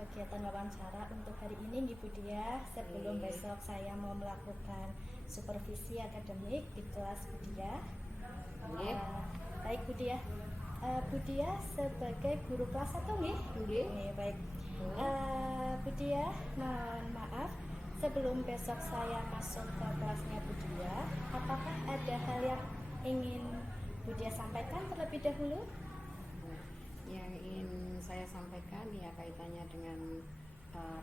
kegiatan wawancara untuk hari ini nggih Bu Diah. Sebelum besok saya mau melakukan supervisi akademik di kelas Bu Diah. Baik Bu Diah. Bu Diah sebagai guru kelas 1 nggih? Nggih. Baik. Bu Diah, mohon maaf sebelum besok saya masuk ke kelasnya Bu Diah, apakah ada hal yang ingin Bu Diah sampaikan terlebih dahulu? Yang ingin saya sampaikan ya kaitannya dengan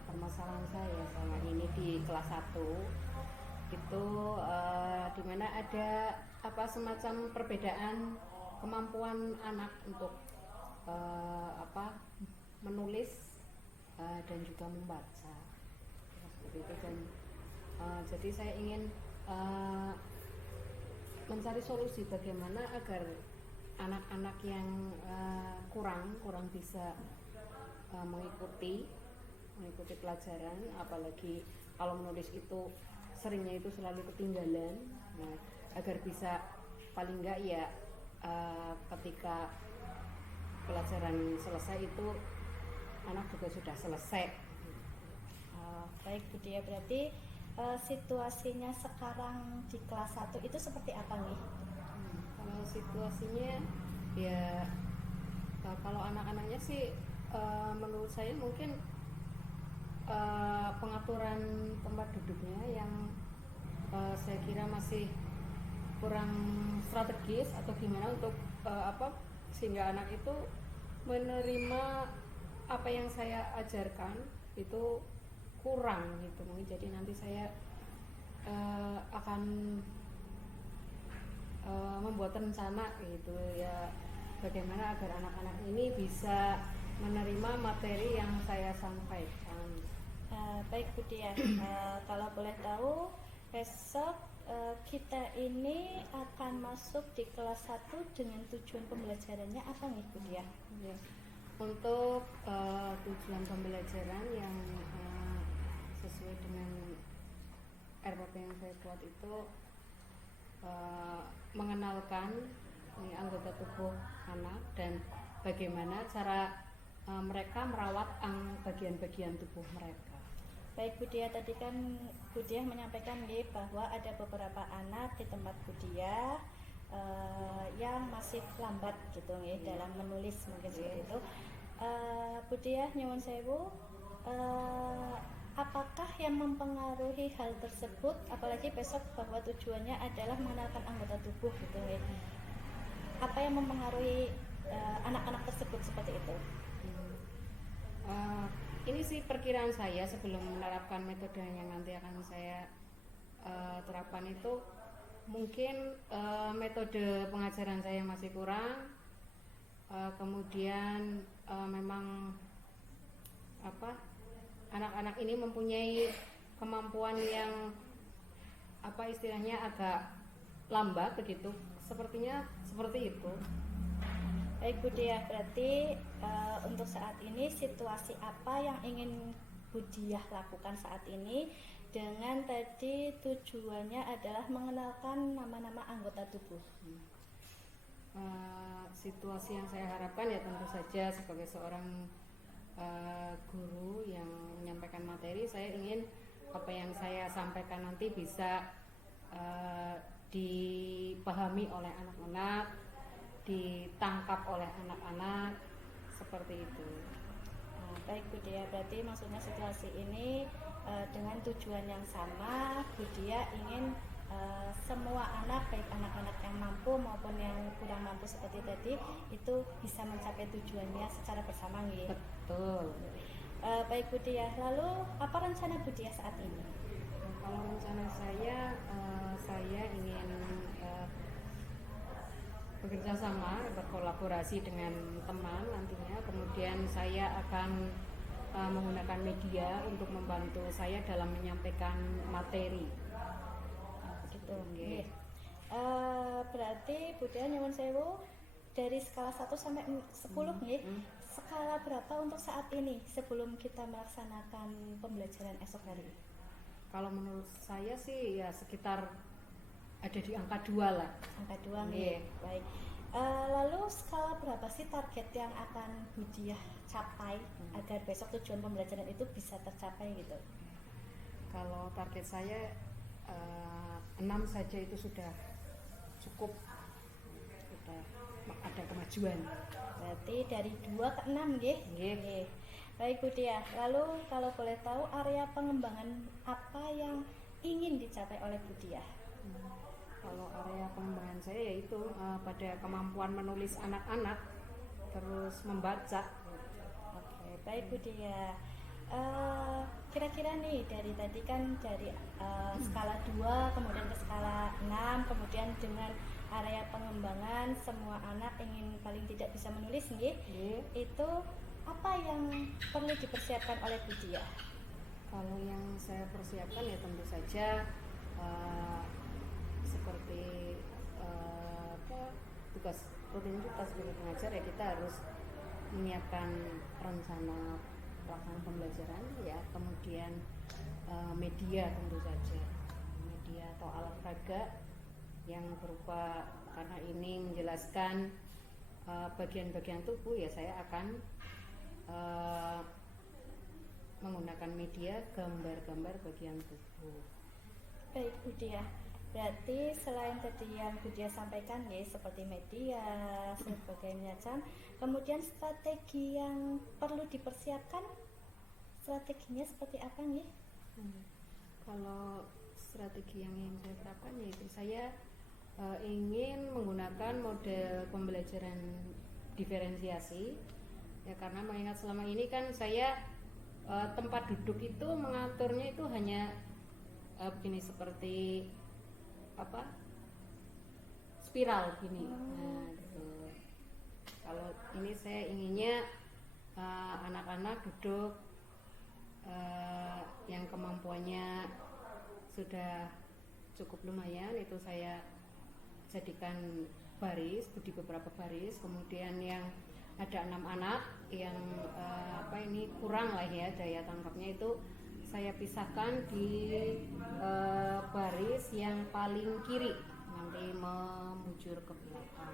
permasalahan saya selama ini di kelas 1 itu dimana ada semacam perbedaan kemampuan anak untuk menulis dan juga membaca seperti itu. Dan jadi saya ingin mencari solusi bagaimana agar anak-anak yang kurang bisa mengikuti pelajaran, apalagi kalau menulis itu seringnya itu selalu ketinggalan. Nah, agar bisa paling enggak ya ketika pelajaran selesai itu anak juga sudah selesai. Baik Bu Diah, berarti situasinya sekarang di kelas 1 itu seperti apa nih? Kalau situasinya ya kalau anak-anaknya sih menurut saya mungkin pengaturan tempat duduknya yang saya kira masih kurang strategis atau gimana untuk sehingga anak itu menerima apa yang saya ajarkan itu kurang gitu. Jadi nanti saya akan membuat rencana gitu ya, bagaimana agar anak-anak ini bisa menerima materi yang saya sampaikan. Baik Bu Diah, kalau boleh tahu besok kita ini akan masuk di kelas 1 dengan tujuan pembelajarannya apa nih Bu Diah? Ya. Untuk tujuan pembelajaran yang sesuai dengan RPP yang saya buat itu mengenalkan anggota tubuh anak dan bagaimana cara mereka merawat bagian-bagian tubuh mereka. Baik Bu Diah, tadi kan Bu Diah menyampaikan bahwa ada beberapa anak di tempat Bu Diah yang masih lambat gitu dalam menulis mungkin seperti itu. Bu Diah nyuwun sewu, apakah yang mempengaruhi hal tersebut, apalagi besok bahwa tujuannya adalah mengenalkan anggota tubuh gitu apa yang mempengaruhi anak-anak tersebut seperti itu? Ini sih perkiraan saya sebelum menerapkan metode yang nanti akan saya terapkan itu mungkin metode pengajaran saya masih kurang, kemudian memang anak-anak ini mempunyai kemampuan yang istilahnya agak lambat begitu, sepertinya seperti itu. Baik Bu Diah, berarti untuk saat ini situasi apa yang ingin Bu Diah lakukan saat ini dengan tadi tujuannya adalah mengenalkan nama-nama anggota tubuh? Situasi yang saya harapkan ya tentu saja sebagai seorang guru yang menyampaikan materi, saya ingin apa yang saya sampaikan nanti bisa dipahami oleh anak-anak, ditangkap oleh anak-anak seperti itu. Baik Bu Diah, berarti maksudnya situasi ini dengan tujuan yang sama, Bu Diah ingin semua anak, baik anak-anak yang mampu maupun yang kurang mampu seperti tadi, itu bisa mencapai tujuannya secara bersama nih. Betul. Baik Bu Diah, lalu apa rencana Bu Diah saat ini? Kalau rencana saya ingin bekerja sama, berkolaborasi dengan teman nantinya. Kemudian saya akan menggunakan media untuk membantu saya dalam menyampaikan materi. Begitu. Okay. Berarti Bu Diah nyuwun sewu, dari skala 1 sampai 10 nih. Skala berapa untuk saat ini sebelum kita melaksanakan pembelajaran esok hari? Kalau menurut saya sih ya sekitar ada di angka 2 lah. Angka 2 nih. Baik. Lalu skala berapa sih target yang akan Budiah capai agar besok tujuan pembelajaran itu bisa tercapai gitu? Kalau target saya 6 saja itu sudah cukup, sudah ada kemajuan. Berarti dari 2 ke 6 nggih? Nggih. Baik Budiah, lalu kalau boleh tahu area pengembangan apa yang ingin dicapai oleh Budiah? Kalau area pengembangan saya yaitu pada kemampuan menulis anak-anak, terus membaca. Oke, baik Budiah. Kira-kira nih dari tadi kan dari skala 2 kemudian ke skala 6 kemudian dengan area pengembangan semua anak ingin paling tidak bisa menulis nggih. Itu apa yang perlu dipersiapkan oleh Budiah? Kalau yang saya persiapkan ya tentu saja seperti rutinitas sebagai pengajar ya kita harus menyiapkan rencana pelaksanaan pembelajaran ya, kemudian media tentu saja, media atau alat peraga yang berupa, karena ini menjelaskan bagian-bagian tubuh ya saya akan menggunakan media gambar-gambar bagian tubuh. Baik Budiah, berarti selain tadi yang Budiah sampaikan ya seperti media sebagai macam, kemudian strategi yang perlu dipersiapkan, strateginya seperti apa nih? Kalau strategi yang ingin saya terapkan yaitu saya ingin menggunakan model pembelajaran diferensiasi ya, karena mengingat selama ini kan saya tempat duduk itu mengaturnya itu hanya begini seperti apa spiral gini. Nah, gitu. Kalau ini saya inginnya anak-anak duduk yang kemampuannya sudah cukup lumayan, itu saya jadikan baris di beberapa baris, kemudian yang ada 6 anak yang kurang lah ya daya tangkapnya, itu saya pisahkan di baris yang paling kiri nanti membujur ke belakang.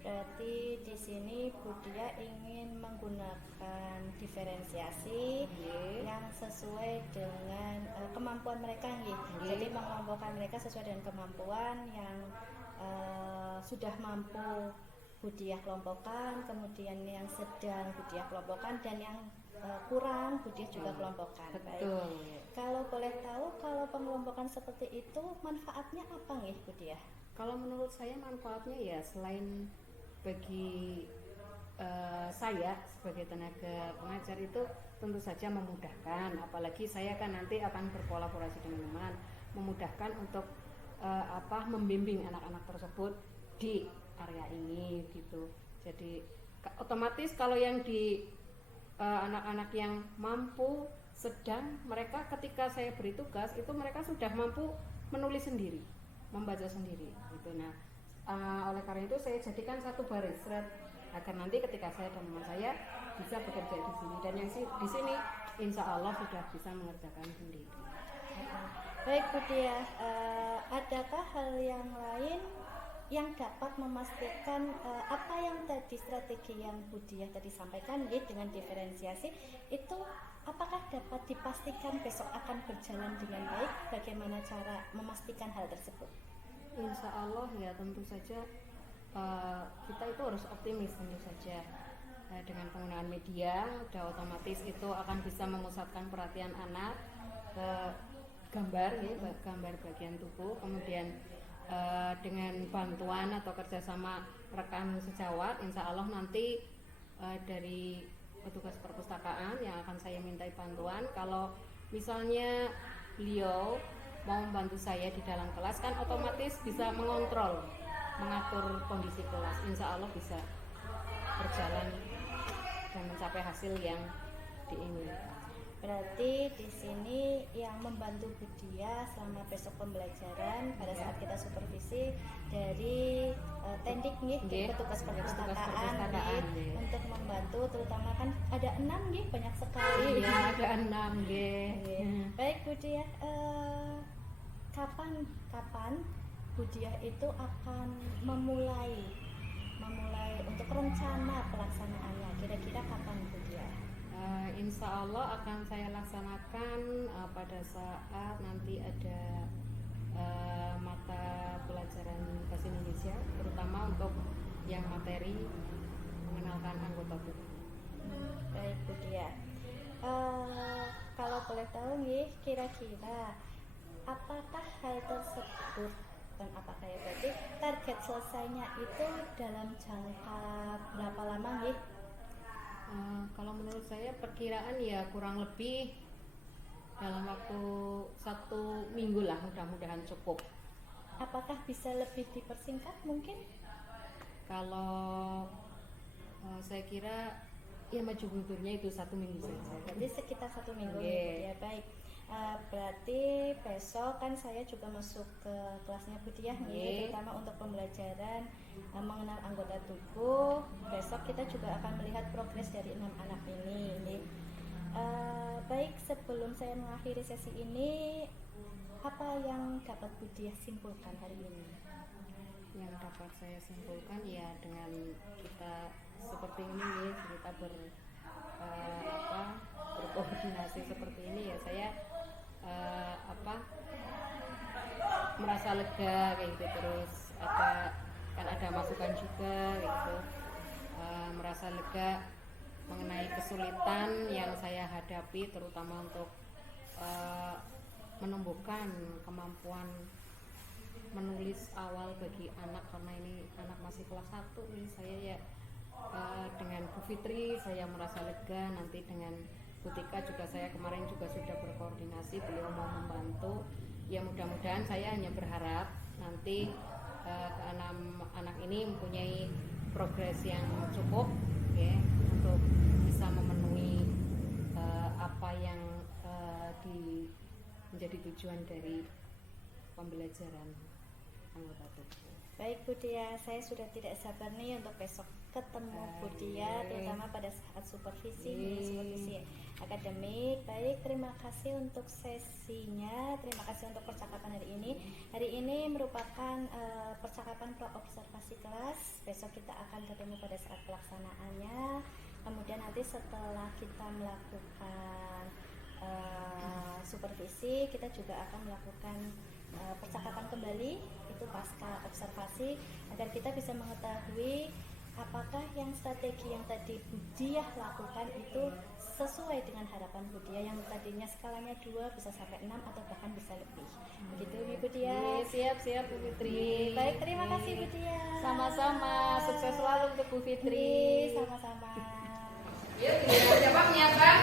Berarti di sini Budiah ingin menggunakan diferensiasi yang sesuai dengan kemampuan mereka nggih. Jadi mengelompokkan mereka sesuai dengan kemampuan yang sudah mampu Budiah kelompokkan, kemudian yang sedang Budiah kelompokkan, dan yang kurang Budiah juga kelompokkan. Betul. Baik. Kalau boleh tahu, kalau pengelompokan seperti itu manfaatnya apa nih Budiah? Kalau menurut saya manfaatnya ya selain bagi saya sebagai tenaga pengajar itu tentu saja memudahkan, apalagi saya kan nanti akan berkolaborasi dengan teman, memudahkan untuk membimbing anak-anak tersebut di area ini gitu. Jadi otomatis kalau yang di anak-anak yang mampu sedang, mereka ketika saya beri tugas itu mereka sudah mampu menulis sendiri, membaca sendiri gitu. Nah, oleh karena itu saya jadikan satu baris agar nanti ketika saya dan teman saya bisa bekerja di sini, dan yang di sini insya Allah sudah bisa mengerjakan sendiri. Baik Budiah, adakah hal yang lain yang dapat memastikan apa yang tadi strategi yang Budiah tadi sampaikan ya, dengan diferensiasi itu apakah dapat dipastikan besok akan berjalan dengan baik? Bagaimana cara memastikan hal tersebut? Insya Allah ya tentu saja kita itu harus optimis tentu saja. Dengan penggunaan media udah otomatis itu akan bisa memusatkan perhatian anak ke gambar ya, gambar bagian tubuh, kemudian dengan bantuan atau kerjasama rekan sejawat, insya Allah nanti dari petugas perpustakaan yang akan saya mintai bantuan, kalau misalnya beliau mau membantu saya di dalam kelas kan otomatis bisa mengontrol, mengatur kondisi kelas, insya Allah bisa berjalan dan mencapai hasil yang diinginkan. Berarti di sini yang membantu Budiah selama besok pembelajaran pada saat kita supervisi dari tendik nih, petugas perpustakaan untuk membantu, terutama kan ada 6 nih, banyak sekali. Iya, ada 6 Baik Budiah, kapan Budiah itu akan memulai memulai untuk rencana pelaksanaannya kira-kira kapan Bu Dia? Insya Allah akan saya laksanakan pada saat nanti ada mata pelajaran bahasa Indonesia, terutama untuk yang materi mengenalkan anggota tubuh. Baik Bu Dia. Kalau boleh tahu nih, kira-kira apakah hal tersebut dan apakah ya berarti target selesainya itu dalam jangka berapa lama nih? Kalau menurut saya perkiraan ya kurang lebih dalam waktu 1 minggu lah, mudah-mudahan cukup. Apakah bisa lebih dipersingkat mungkin? Kalau saya kira ya maju mundurnya itu 1 minggu saja. Berarti sekitar 1 minggu Yeah. ya baik. Berarti besok kan saya juga masuk ke kelasnya Bu Diah nih, terutama untuk pembelajaran mengenal anggota tubuh. Besok kita juga akan melihat progres dari 6 anak ini. Baik, sebelum saya mengakhiri sesi ini, apa yang dapat Bu Diah simpulkan hari ini? Yang dapat saya simpulkan ya dengan kita seperti ini, kita berkoordinasi seperti ini ya, saya merasa lega kayak gitu. Terus ada masukan juga gitu, merasa lega mengenai kesulitan yang saya hadapi, terutama untuk menumbuhkan kemampuan menulis awal bagi anak, karena ini anak masih kelas 1 nih. Saya ya dengan Bu Fitri saya merasa lega, nanti dengan Bu Tika juga saya kemarin juga sudah berkoordinasi, beliau mau membantu. Ya mudah-mudahan, saya hanya berharap nanti keenam anak ini mempunyai progres yang cukup ya, untuk bisa memenuhi apa yang menjadi tujuan dari pembelajaran anggota tubuh. Baik Bu Dia, saya sudah tidak sabar nih untuk besok ketemu Bu Dia, terutama pada saat supervisi akademik. Baik, terima kasih untuk sesinya, terima kasih untuk percakapan hari ini. Hari ini merupakan percakapan observasi kelas. Besok kita akan ketemu pada saat pelaksanaannya. Kemudian nanti setelah kita melakukan supervisi, kita juga akan melakukan percakapan kembali, itu pasca observasi, agar kita bisa mengetahui apakah yang strategi yang tadi Bu Diah lakukan itu sesuai dengan harapan Bu Diah, yang tadinya skalanya 2 bisa sampai 6 atau bahkan bisa lebih. Begitu Bu Diah. Siap Bu Fitri. Baik, terima kasih Bu Diah. Sama-sama, sukses selalu untuk Bu Fitri. Sama-sama. Yuk, jawabnya Bang.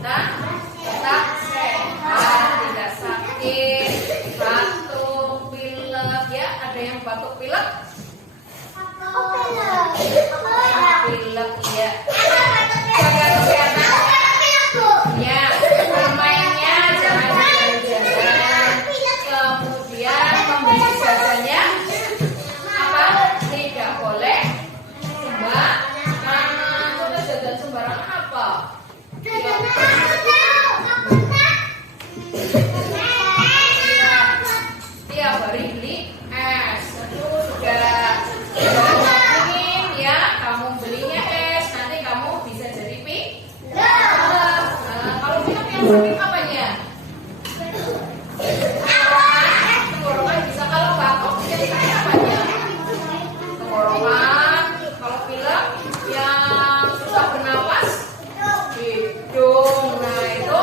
kita tetap sehat, tidak sakit, batuk, pilek ya. Ada yang batuk pilek? Pilek ya. Jaga kesehatan. Ya, bermainnya jangan jalan-jalan. Kemudian membeli jajannya apa? Tidak boleh sembarangan. Kita jajan sembarangan apa? Tiap hari beli es. Itu sudah ingin ya, kamu belinya es, nanti kamu bisa jadi kalau pilek yang sakit apanya? Tenggorokan bisa, kalau batuk yang sakit apanya? Tenggorokan. Kalau pilek yang susah bernapas hidung. Nah itu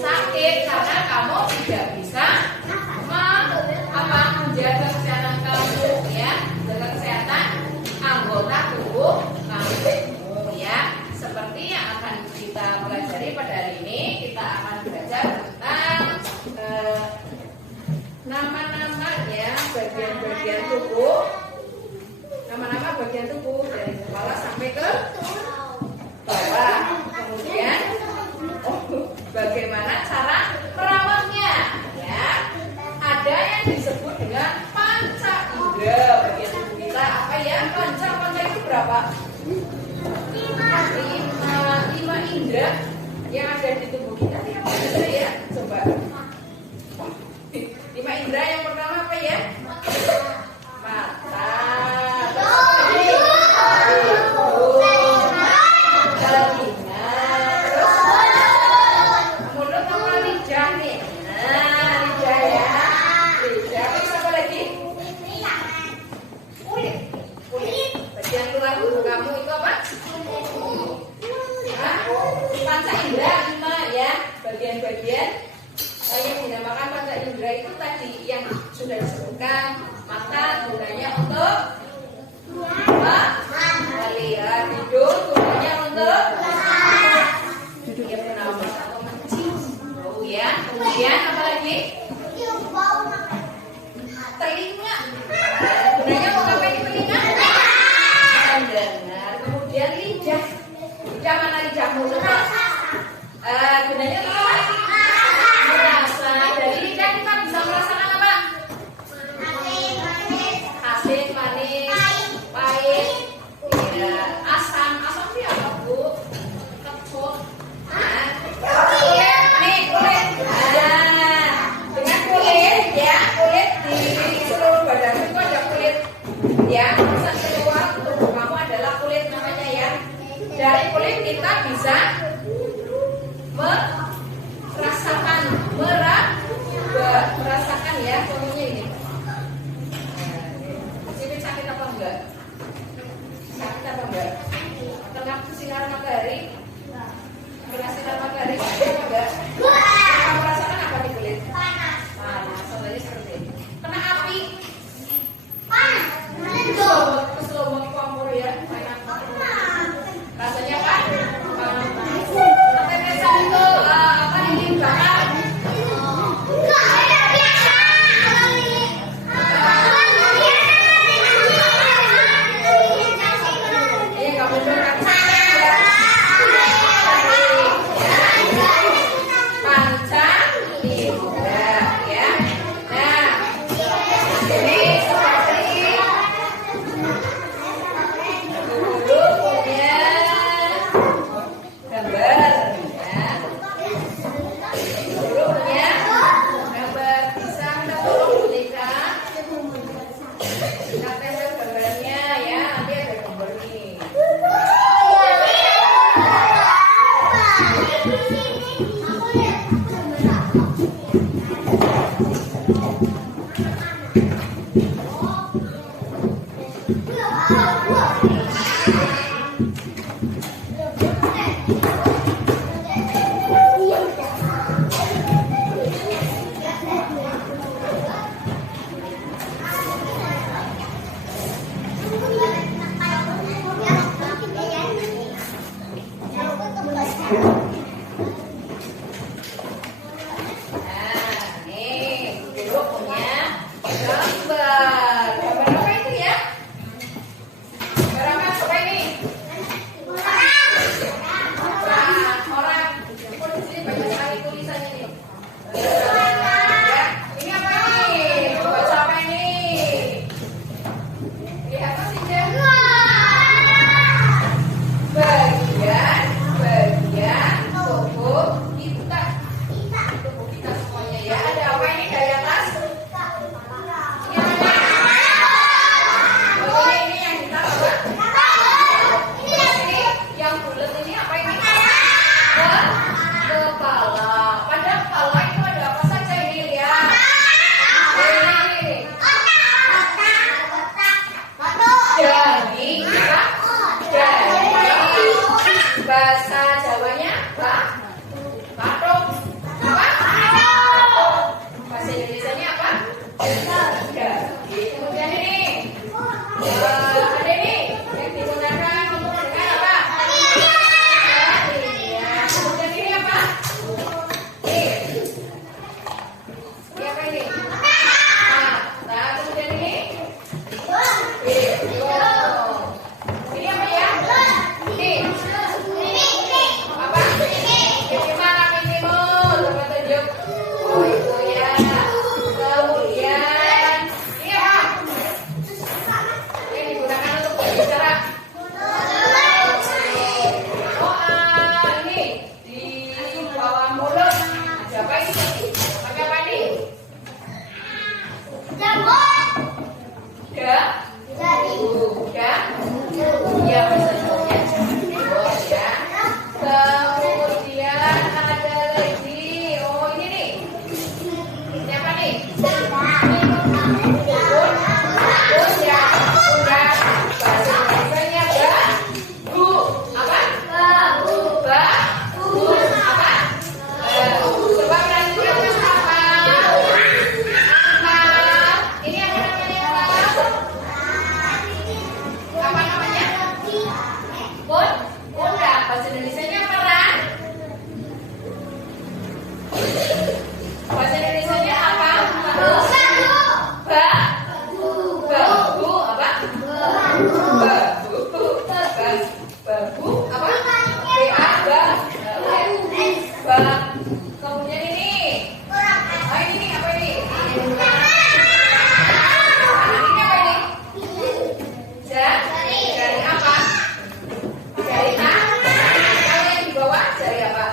sakit karena kamu tidak bisa menjaga kesehatan kamu ya, menjaga kesehatan anggota tubuh kamu ya. Seperti yang akan kita pelajari pada hari ini, kita akan belajar tentang nama-nama ya, bagian-bagian tubuh, nama-nama bagian tubuh dari kepala sampai ke bawah. Kemudian bagaimana cara merawatnya ya. Ada yang disebut dengan panca indera bagian tubuh kita. Apa ya? Panca itu berapa? 5 indera yang ada di tubuh kita. Apa saja ya? Coba. 5 indera yang pertama apa ya? Mata, telinga, terus mulut sama lidah nih. Nah, lidah ya. Lidah. Terus apa lagi? Kulit. Bagian luar tubuh kamu itu apa? Panca indera 5 ya. Bagian-bagian yang dinamakan panca indera itu tadi yang sudah disebutkan. Mata gunanya untuk melihat, hidung gunanya untuk bernafas atau mencium bau ya. Kemudian apa lagi? Telinga. Gunanya mau ngapain di telinga? Mendengar. Kemudian lidah. Lidah mana lidahmu? Gunanya untuk apa? Merasa. Dari lidah kita bisa merasakan apa? Asin, manis, pahit, ya, asam. Asam itu apa, Bu? Kecut. Nih, kulit. Dengan kulit ya, kulit di seluruh badan itu ada kulit ya. Pusat keluar tubuh kamu adalah kulit namanya ya. Dari kulit kita bisa merasakan ya, contohnya ini. Sini sakit apa enggak? Sakit apa enggak? Kena sinar matahari? Kena sinar matahari sakit apa enggak? Kamu merasakan apa di kulit? Panas. Contohnya seperti ini. Kena api? Panas. Keselobot kompor ya. Rasanya apa? Ketetesan itu apa ini? Bakar? tulisannya nih. Ya, ini apa nih? Baca apa ini? Lihat apa sih, Jen? Bagian tubuh kita. Tubuh kita semuanya ya. Ada apa ini dari atas? Ini apa? Oh, ini yang kita apa? Ini yang bulat ini apa ini? Kepala. Pada kepala itu ada apa saja ini, lihat. Ini. Daging, apa? Daging. Bahasa Jawanya apa? Batuk. Apa? Bahasa Indonesianya apa? Daging. Kemudian ini. Ada ini yang digunakan untuk mendengar apa? Telinga. Kemudian ini apa? Ini. Ini apa ini? Nah, kemudian ini. Ini apa ya? Ini. Apa? Ini mana pintimu? Coba tunjuk. Oh, itu ya. Kemudian ini apa? Ini digunakan untuk berbicara. Oh, ini di bawah mulut. Ada apa ini? Pakai apa ini? Ya, misalnya ya. Kemudian ada lagi. Oh, ini nih. Ini apa nih? Bun ya. Udah. Bahasa Indonesianya babu. Apa? Babu. Apa? Coba perhatikan apa? Ini apa namanya? Apa namanya? Bunda. Bahasa Indonesianya apa, Ran? Bahasa Indonesianya apa? Babu. Apa? Babu. Apa? Ba. Kemudian ini. Oh, ini nih, apa ini? Ini apa ini? Jari apa? Jari A. Kalau yang di bawah jari apa?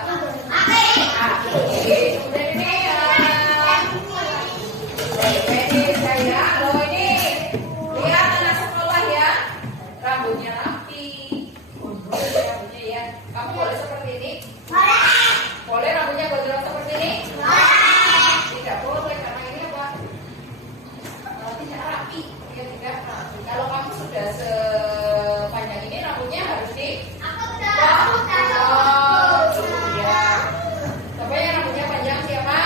Kaki. Kemudian ini saya. Loh, ini lihat anak sekolah ya. Rambutnya rapi. Rambutnya ya. Kamu boleh seperti ini? Boleh rambutnya gondrong seperti ini? Tidak boleh karena ini apa? Tidak rapi. Ya, tidak rapi. Kalau kamu sudah sepanjang ini rambutnya harus di ya. Coba yang rambutnya panjang siapa?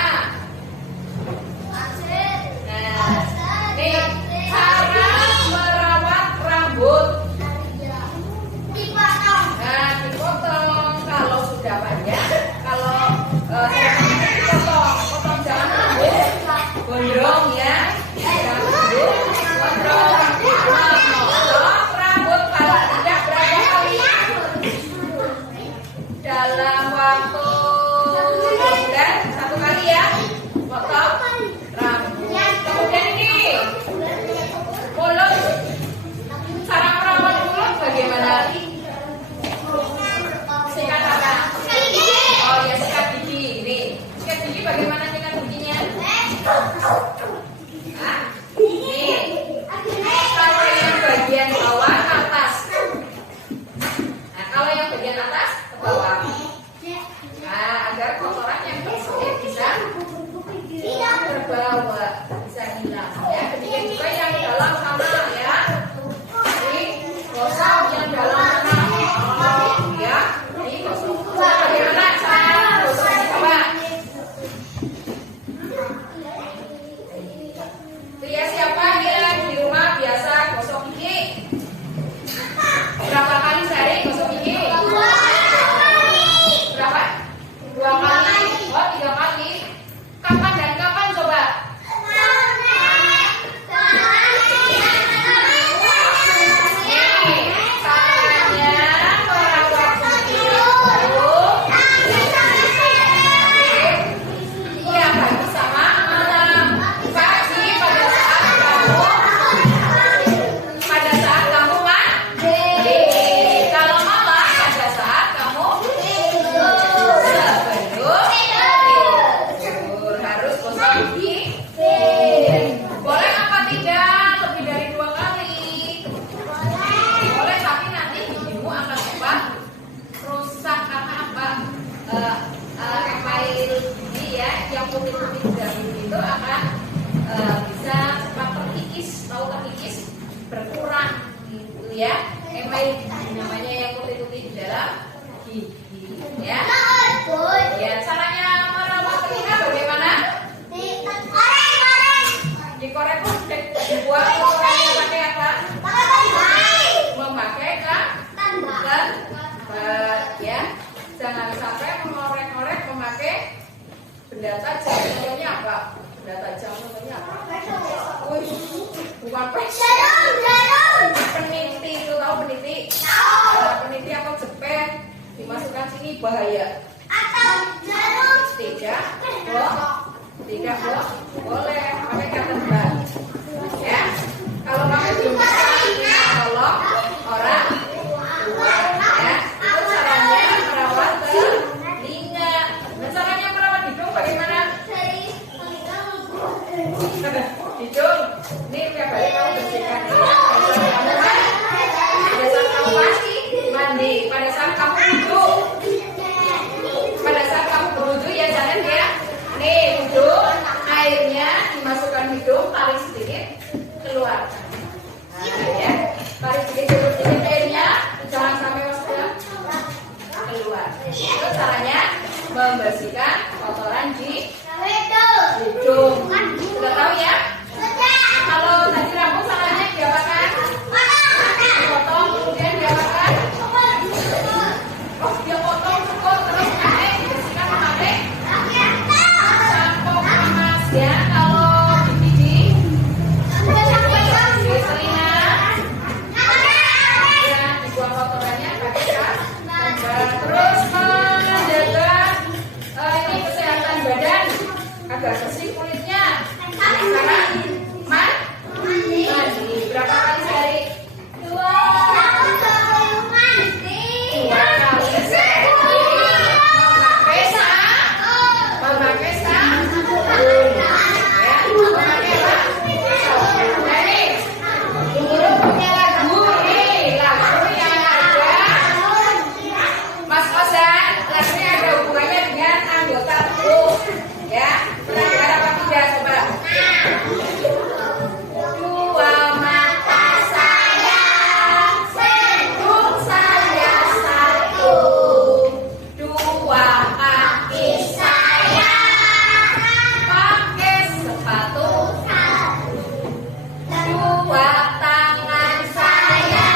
Nah, nih cara merawat rambut. Nah, dipotong kalau sudah panjang. Kalau potong jangan rambut gondrong ya. Jangan rambut gondrong. Potong rambut kalau tidak berapa kali dalam waktu 2 bulan 1 kali ya. Potong rambut. Kemudian ini mulut. Cara merawat mulut bagaimana? Sikat apa? Oh ya, sikat gigi. Nih, sikat gigi bagaimana sikat giginya? Nih, kalau yang bagian bawah ke atas. Nah, kalau yang bagian atas ke bawah. Nah, agar kotoran yang tersebut bisa terbawa, bisa hilang. Ya, demikian juga yang dalam sana ya. Ini gosok yang dalam sana. Oh, ya. Ini gosok. Bagaimana cara gosoknya? Coba. Pria siapa ya di rumah biasa gosok gigi? Berapa kali sehari gosok gigi? Berapa? 2 kali. Oh, 3 kali. Kapan dan kapan coba? putih-putih di dalam hidung itu akan bisa cepat terkikis, tahu terkikis, berkurang gitu ya. Emai namanya yang putih-putih di dalam gigi ya. Ya, caranya merawat telinga bagaimana? Dikorek dibuang kotorannya pakai apa? Memakai kan ya. Jangan sampai mengorek-orek memakai benda tajam. Contohnya apa? Benda tajam contohnya apa? Bukan peniti, itu tahu peniti? Peniti atau jepit dimasukkan sini bahaya. Tidak boleh pakai cotton bud ya. Kalau kamu belum bisa tolong orang tua ya, itu caranya merawat telinga. Dan caranya merawat hidung bagaimana? Hidung ini tiap hari kamu bersihkan ya. Pada saat kamu mandi, pada saat kamu duduk, pada saat kamu berwudu ya, jangan ya. Nih, duduk, airnya dimasukkan hidung, tarik sedikit, keluar. Nah, ya, tarik sedikit airnya, jangan sampai masuk keluar. Itu caranya membersihkan kotoran di hidung. Sudah tahu ya? Kalau tadi rambut salahnya diapakan? Dipotong, kemudian diapakan? Oh, dia potong cukup, terus dibersihkan memakai sampo panas ya. Kalau di gigi, di telinga, ya dibuang kotorannya pakai sabun. Terus menjaga ini kesehatan badan agar bersih kulitnya. Sekarang mandi berapa kali sehari? 2 kali sehari. Memakai sabun. Ya, memakai apa? Sabun. Nah, ini dulu punya lagu nih, lagu yang ada Mas Ozan, lagunya ada hubungannya dengan anggota tubuh. Ya, pernah dengar apa tidak? Coba. Dua mata saya, hidung saya satu, dua kaki saya, pakai sepatu satu, dua tangan saya,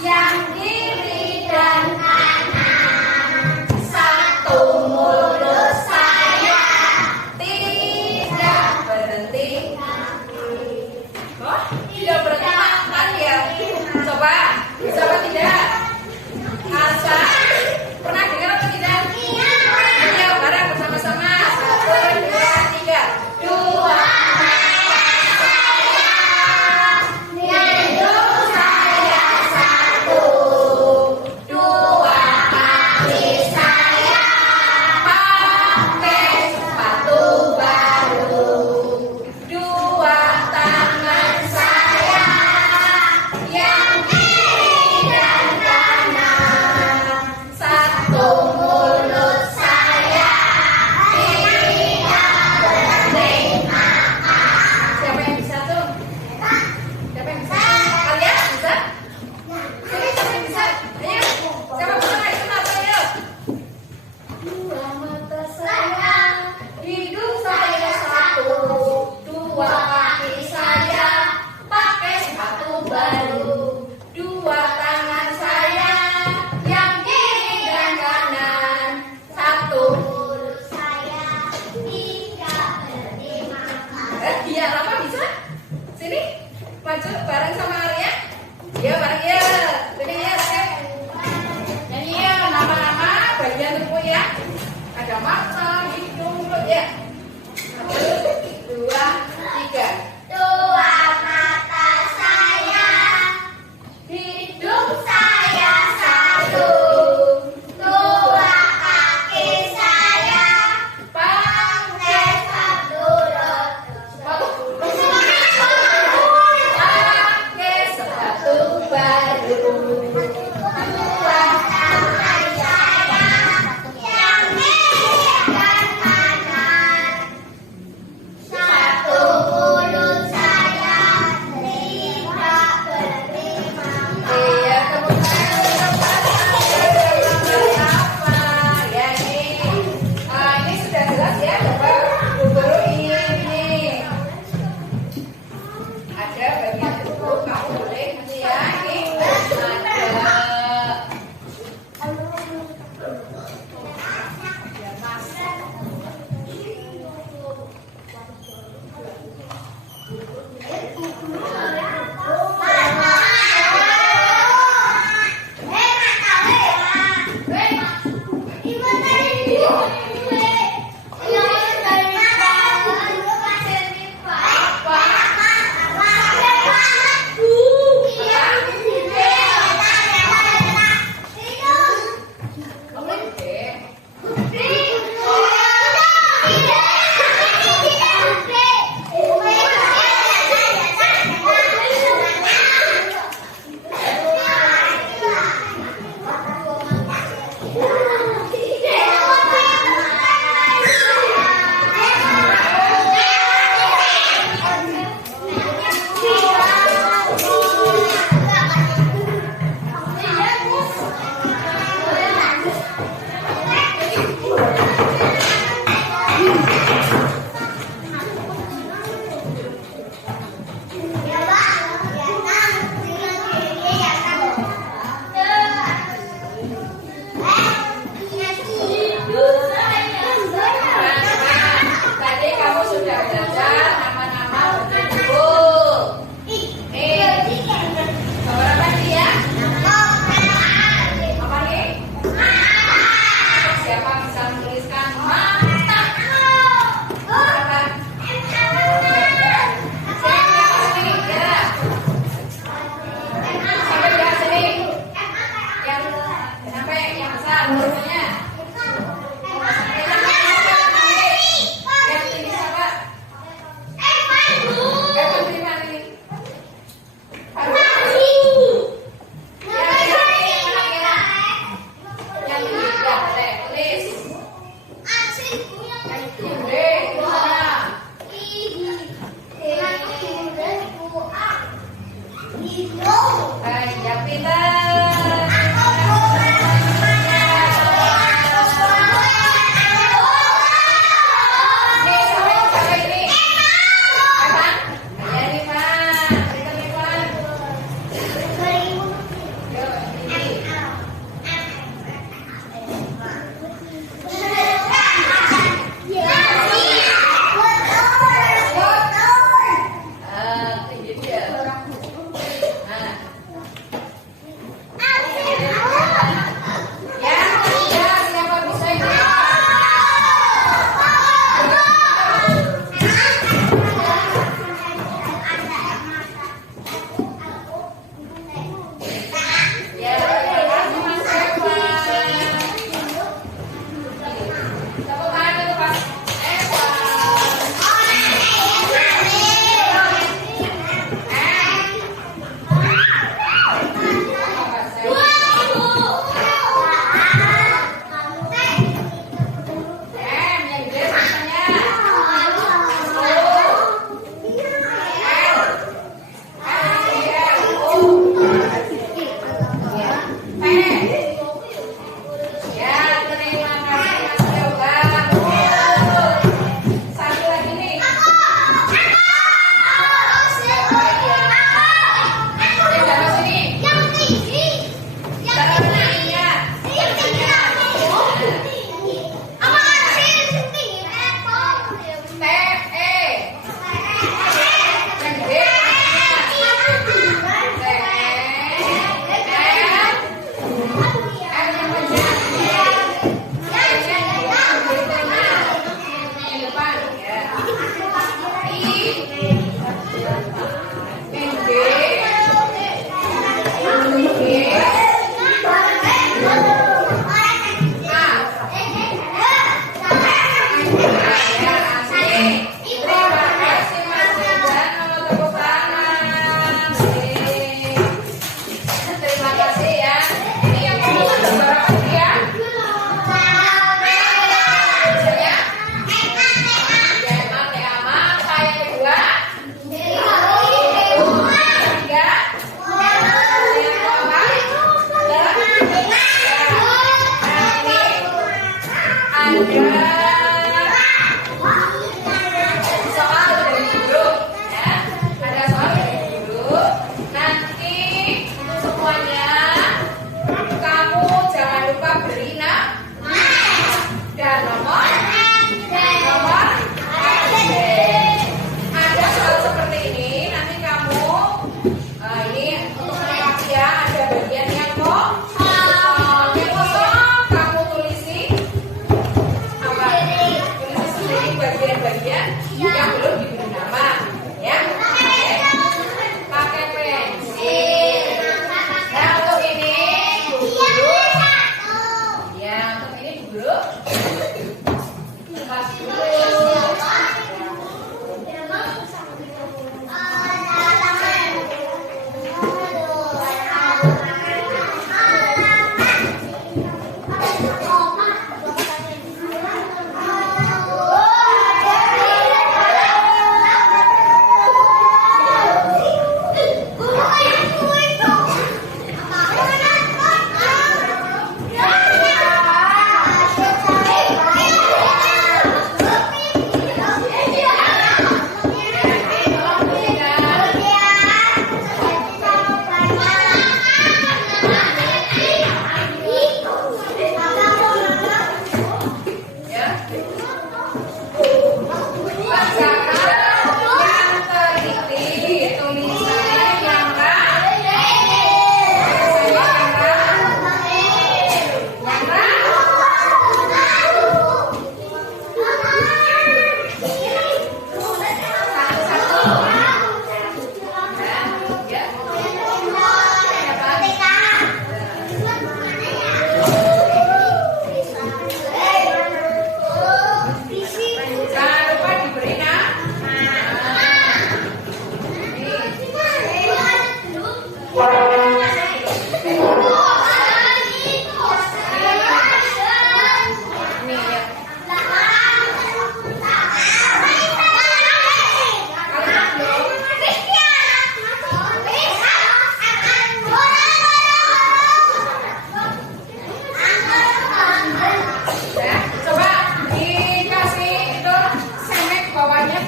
yang kiri dan kanan, satu mulut saya, tidak berhenti. Oh, tidak berhenti makan ya? Coba, bisa apa tidak? Asa, pernah dengar apa tidak? Ayo bareng bersama-sama. 1, 2, 3. Dua hidung saya satu, dua kaki saya, pakai sepatu baru, dua tangan saya, yang kiri dan kanan, satu mulut saya, tidak berhenti makan. Siapa yang bisa tuh? Siapa yang bisa? Kalian bisa? Sini, siapa yang bisa? Ayo, siapa bisa? Ayo, ayo. Dua mata saya, hidung saya satu, dua kaki saya, pakai sepatu baru, dua tangan saya, yang kiri dan kanan, satu mulut saya, tidak berhenti makan. Iya, Rafa bisa? Sini, maju bareng sama Arya. Iya, bareng ya. Sini ya, nyanyi ya, nama-nama bagian tubuh ya. Ada mata, hidung, mulut ya. 1, 2, 3. Dua mata saya, hidung saya satu, dua kaki saya, pakai sepatu pakai sepatu baru, dua tangan saya, yang kiri dan kanan,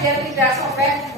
biar tidak sobek.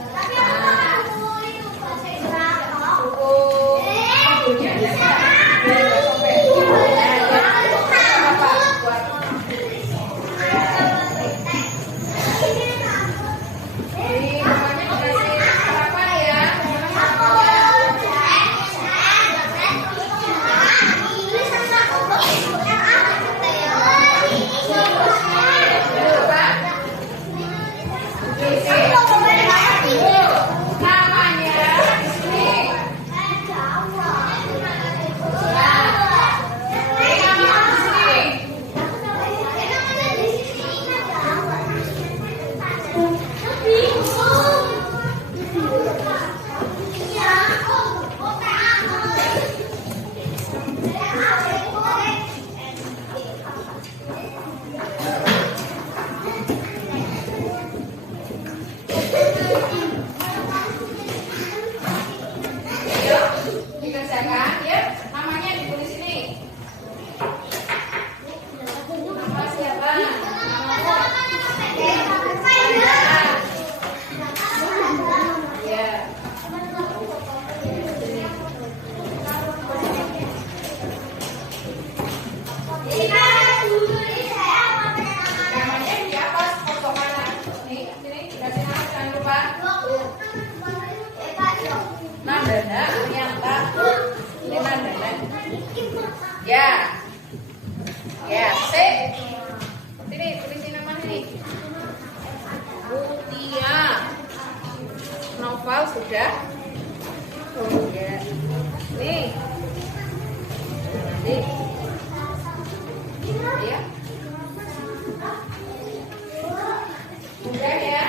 Ya, ya, sini tulisin namanya nih. Mutia Noval sudah. Oh ya, nih. Nanti, ya. Udah ya.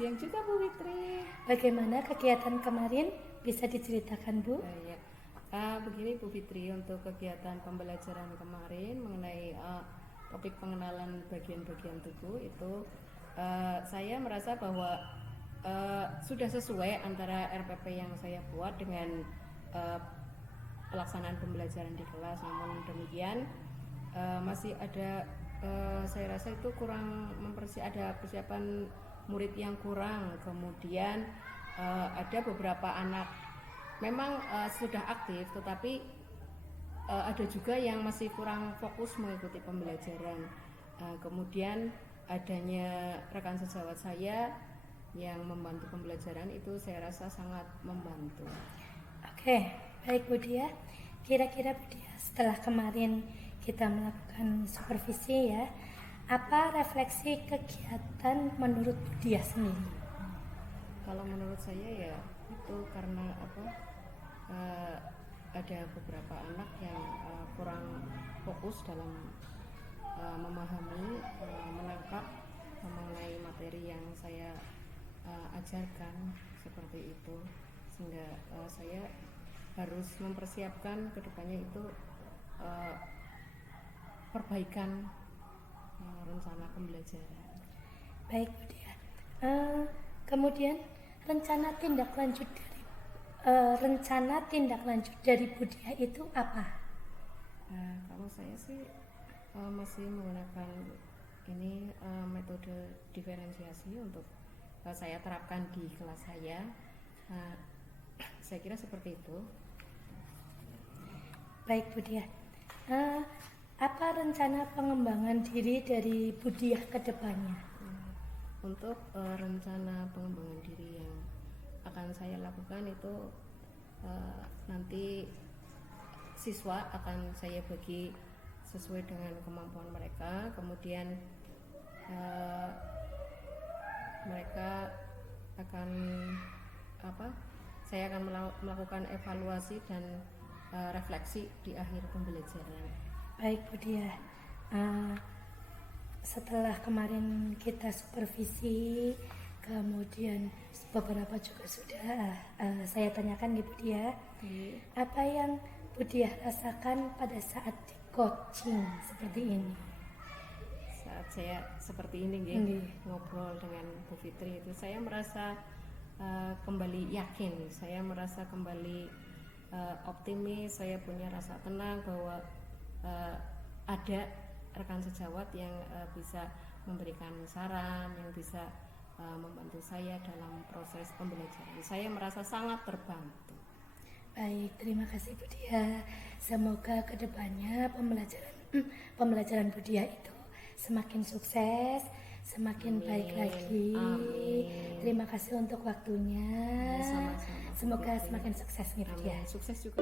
siang juga Bu Fitri. Bagaimana kegiatan kemarin? Bisa diceritakan Bu? Ya. Begini Bu Fitri, untuk kegiatan pembelajaran kemarin mengenai topik pengenalan bagian-bagian tubuh itu saya merasa bahwa sudah sesuai antara RPP yang saya buat dengan pelaksanaan pembelajaran di kelas. Namun demikian masih ada saya rasa itu kurang ada persiapan murid yang kurang. Kemudian ada beberapa anak memang sudah aktif, tetapi ada juga yang masih kurang fokus mengikuti pembelajaran. Kemudian adanya rekan sejawat saya yang membantu pembelajaran itu saya rasa sangat membantu. Oke, baik Bu Dia. Kira-kira Bu Dia, setelah kemarin kita melakukan supervisi ya, apa refleksi kegiatan menurut Bu Dia sendiri? Kalau menurut saya ya itu karena ada beberapa anak yang kurang fokus dalam memahami, menangkap mengenai materi yang saya ajarkan seperti itu, sehingga saya harus mempersiapkan kedepannya itu perbaikan rencana pembelajaran. Baik Bu Dia. Kemudian rencana tindak lanjut dari Bu Dia itu apa? Kalau saya sih masih menggunakan ini metode diferensiasi untuk saya terapkan di kelas saya. Saya kira seperti itu. Baik Bu Dia. Apa rencana pengembangan diri dari Bu Dia ke depannya? Untuk rencana pengembangan diri yang akan saya lakukan itu nanti siswa akan saya bagi sesuai dengan kemampuan mereka. Kemudian mereka akan saya akan melakukan evaluasi dan refleksi di akhir pembelajaran. Baik Bu Dia. setelah kemarin kita supervisi, kemudian beberapa juga sudah saya tanyakan Bu Diah, apa yang Bu Diah rasakan pada saat di coaching seperti ini? Saat saya seperti ini ngobrol dengan Bu Fitri itu saya merasa kembali yakin, saya merasa kembali optimis, saya punya rasa tenang bahwa ada rekan sejawat yang bisa memberikan saran, yang bisa membantu saya dalam proses pembelajaran. Saya merasa sangat terbantu. Baik, terima kasih Bu Diah. Semoga kedepannya pembelajaran Bu Diah itu semakin sukses, semakin baik lagi. Amin. Terima kasih untuk waktunya. Sama-sama. Semoga semakin sukses nih Bu Diah. Sukses juga.